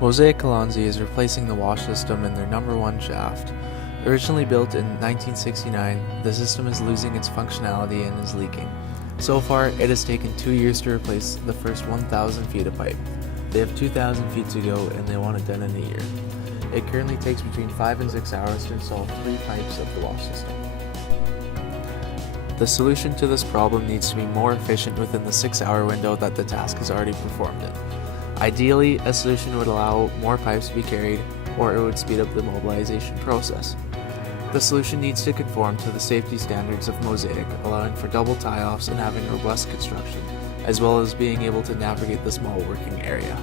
Mosaic Kalonzi is replacing the wash system in their number 1 shaft. Originally built in 1969, the system is losing its functionality and is leaking. So far, it has taken 2 years to replace the first 1,000 feet of pipe. They have 2,000 feet to go and they want it done in a year. It currently takes between 5 and 6 hours to install 3 pipes of the wash system. The solution to this problem needs to be more efficient within the 6-hour window that the task is already performed in. Ideally, a solution would allow more pipes to be carried, or it would speed up the mobilization process. The solution needs to conform to the safety standards of Mosaic, allowing for double tie-offs and having robust construction, as well as being able to navigate the small working area.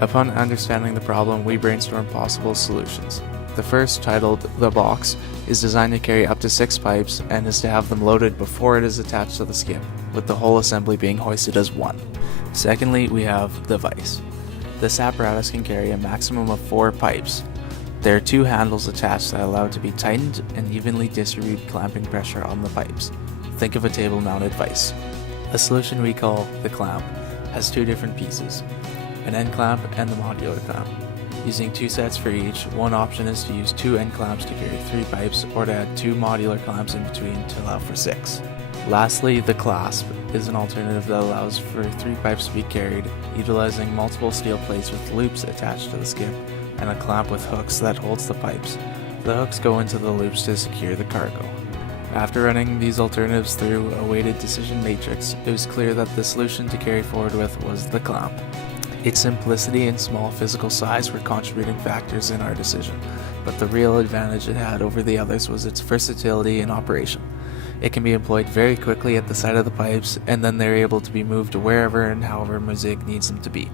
Upon understanding the problem, we brainstormed possible solutions. The first, titled The Box, is designed to carry up to 6 pipes and is to have them loaded before it is attached to the skip, with the whole assembly being hoisted as one. Secondly, we have the Vise. This apparatus can carry a maximum of 4 pipes. There are 2 handles attached that allow it to be tightened and evenly distribute clamping pressure on the pipes. Think of a table-mounted vise. A solution we call the clamp has 2 different pieces, an end clamp and the modular clamp. Using 2 sets for each, one option is to use 2 end clamps to carry 3 pipes or to add 2 modular clamps in between to allow for 6. Lastly, the clasp is an alternative that allows for 3 pipes to be carried, utilizing multiple steel plates with loops attached to the skip and a clamp with hooks that holds the pipes. The hooks go into the loops to secure the cargo. After running these alternatives through a weighted decision matrix, it was clear that the solution to carry forward with was the clamp. Its simplicity and small physical size were contributing factors in our decision, but the real advantage it had over the others was its versatility in operation. It can be employed very quickly at the side of the pipes, and then they're able to be moved wherever and however Mosaic needs them to be.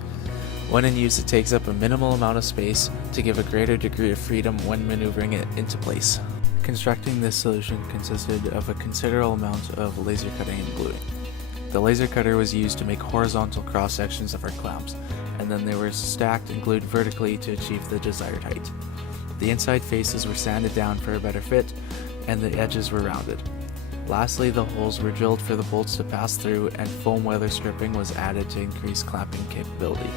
When in use, it takes up a minimal amount of space to give a greater degree of freedom when maneuvering it into place. Constructing this solution consisted of a considerable amount of laser cutting and gluing. The laser cutter was used to make horizontal cross sections of our clamps, and then they were stacked and glued vertically to achieve the desired height. The inside faces were sanded down for a better fit, and the edges were rounded. Lastly, the holes were drilled for the bolts to pass through, and foam weather stripping was added to increase clamping capability.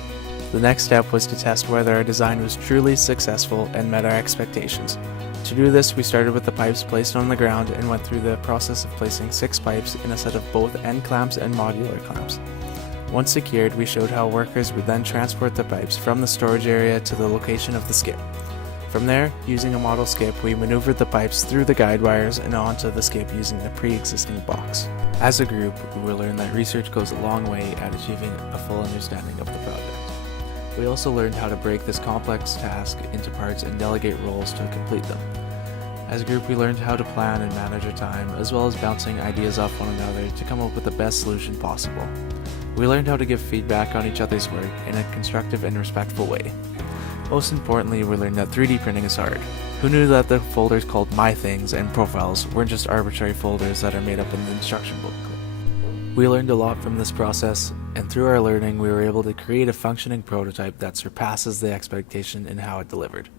The next step was to test whether our design was truly successful and met our expectations. To do this, we started with the pipes placed on the ground and went through the process of placing 6 pipes in a set of both end clamps and modular clamps. Once secured, we showed how workers would then transport the pipes from the storage area to the location of the skip. From there, using a model skip, we maneuvered the pipes through the guide wires and onto the skip using a pre-existing box. As a group, we learned that research goes a long way at achieving a full understanding of the project. We also learned how to break this complex task into parts and delegate roles to complete them. As a group, we learned how to plan and manage our time, as well as bouncing ideas off one another to come up with the best solution possible. We learned how to give feedback on each other's work in a constructive and respectful way. Most importantly, we learned that 3D printing is hard. Who knew that the folders called My Things and Profiles weren't just arbitrary folders that are made up in the instruction booklet? We learned a lot from this process, and through our learning, we were able to create a functioning prototype that surpasses the expectation in how it delivered.